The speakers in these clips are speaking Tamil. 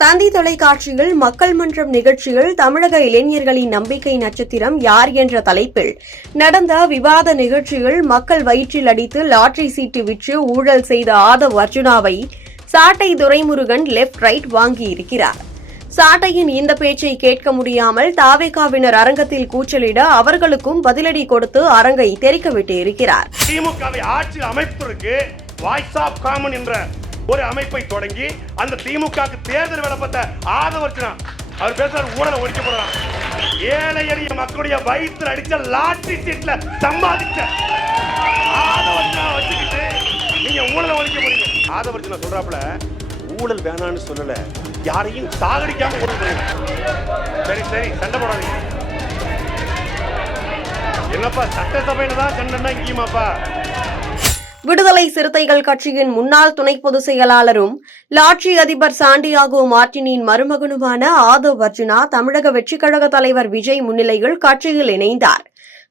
தந்தி தொலைக்காட்சியில் மக்கள் மன்றம் நிகழ்ச்சியில் தமிழக இளைஞர்களின் நம்பிக்கை நட்சத்திரம் யார் என்ற தலைப்பில் நடந்த விவாத நிகழ்ச்சியில் மக்கள் வயிற்றில் அடித்து லாட்டரி சீட்டு விற்று ஊழல் செய்த ஆதவ் அர்ஜுனாவை சாட்டை துரைமுருகன் லெப்ட் ரைட் வாங்கியிருக்கிறார் சாட்டையின் இந்த பேச்சை கேட்க முடியாமல் தாவேகாவினர் அரங்கத்தில் கூச்சலிட அவர்களுக்கும் பதிலடி கொடுத்து அரங்கை தெரிக்க விட்டு இருக்கிறார். திமுகவை ஆட்சி அமைப்பிற்கு வாய்ஸ் ஆஃப் காமன் என்ற ஒரு அமைப்பை தொடங்கி அந்த திமுகவுக்கு தேர்தல் விளப்பத்தை ஆதவர்ச்சினா அவர் பேசுறாரு ஊழலை ஒழிக்க போறான் ஏழை எளிய மக்களுடைய வயிற்று அடிச்ச லாட்டரி சீட்ல சம்பாதிச்ச வச்சுக்கிட்டு நீங்க ஊழலை ஒழிக்க போறீங்க. ஆதவர்ச்சனா சொல்றாப்புல ஊழல் வேணான்னு சொல்லல யாரையும் சாகடிக்காம ஊழல் பண்ணுங்க. சரி சரி சண்டை போடாதீங்க. என்னப்பா சட்டசபையில தான் சண்டைன்னா இங்கேயுமாப்பா? விடுதலை சிறுத்தைகள் கட்சியின் முன்னாள் துணை பொதுச் செயலாளரும் லாட்சி அதிபர் சாண்டியாகோ மார்டினின் மருமகனுமான ஆதவ் அர்ஜுனா தமிழக வெற்றிக் கழக தலைவர் விஜய் முன்னிலையில் கட்சியில் இணைந்தார்.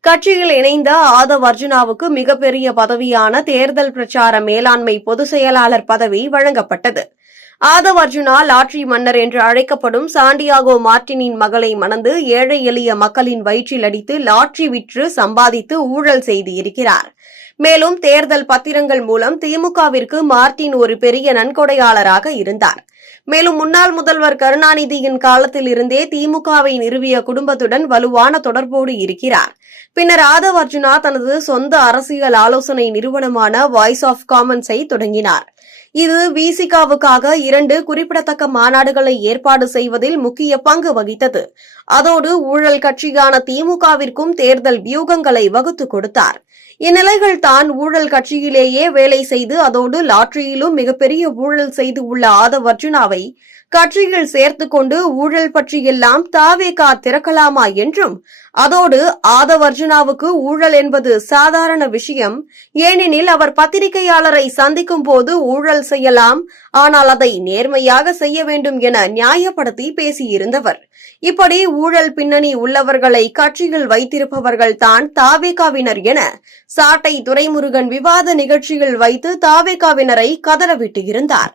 கட்சியில் இணைந்த ஆதவ் அர்ஜுனாவுக்கு மிகப்பெரிய பதவியான தேர்தல் பிரச்சார மேலாண்மை பொதுச் செயலாளர் பதவி வழங்கப்பட்டது. ஆதவ் அர்ஜுனா லாட்ரி மன்னர் என்று அழைக்கப்படும் சாண்டியாகோ மார்டினின் மகளை மணந்து ஏழை எளிய மக்களின் வயிற்றில் அடித்து லாட்ரி விற்று சம்பாதித்து ஊழல் செய்து இருக்கிறார். மேலும் தேர்தல் பத்திரங்கள் மூலம் திமுகவிற்கு மார்டின் ஒரு பெரிய நன்கொடையாளராக இருந்தார். மேலும் முன்னாள் முதல்வர் கருணாநிதியின் காலத்தில் இருந்தே திமுகவை நிறுவிய குடும்பத்துடன் வலுவான தொடர்போடு இருக்கிறார். பின்னர் ஆதவ் அர்ஜுனா தனது சொந்த அரசியல் ஆலோசனை நிறுவனமான வாய்ஸ் ஆஃப் காமன்ஸை தொடங்கினார். இது விசிகாவுக்காக இரண்டு குறிப்பிடத்தக்க மாநாடுகளை ஏற்பாடு செய்வதில் முக்கிய பங்கு வகித்தது. அதோடு ஊழல் கட்சியான திமுகவிற்கும் தேர்தல் வியூகங்களை வகுத்துக் கொடுத்தார். இந்நிலைகள் தான் ஊழல் கட்சியிலேயே வேலை செய்து அதோடு லாட்டரியிலும் மிகப்பெரிய ஊழல் செய்து உள்ள ஆதவ் அர்ஜுனாவை கட்சியில் சேர்த்து கொண்டு ஊழல் பற்றியெல்லாம் தாவேகா திறக்கலாமா என்றும் அதோடு ஆதவர்ஜுனாவுக்கு ஊழல் என்பது சாதாரண விஷயம். ஏனெனில் அவர் பத்திரிகையாளரை சந்திக்கும் போது ஊழல் செய்யலாம் ஆனால் அதை நேர்மையாக செய்ய வேண்டும் என நியாயப்படுத்தி பேசியிருந்தவர். இப்படி ஊழல் பின்னணி உள்ளவர்களை கட்சியில் வைத்திருப்பவர்கள் தான் தாவேகாவினர் என சாட்டை துரைமுருகன் விவாத நிகழ்ச்சியில் வைத்து தாவேகாவினரை கதறவிட்டு இருந்தார்.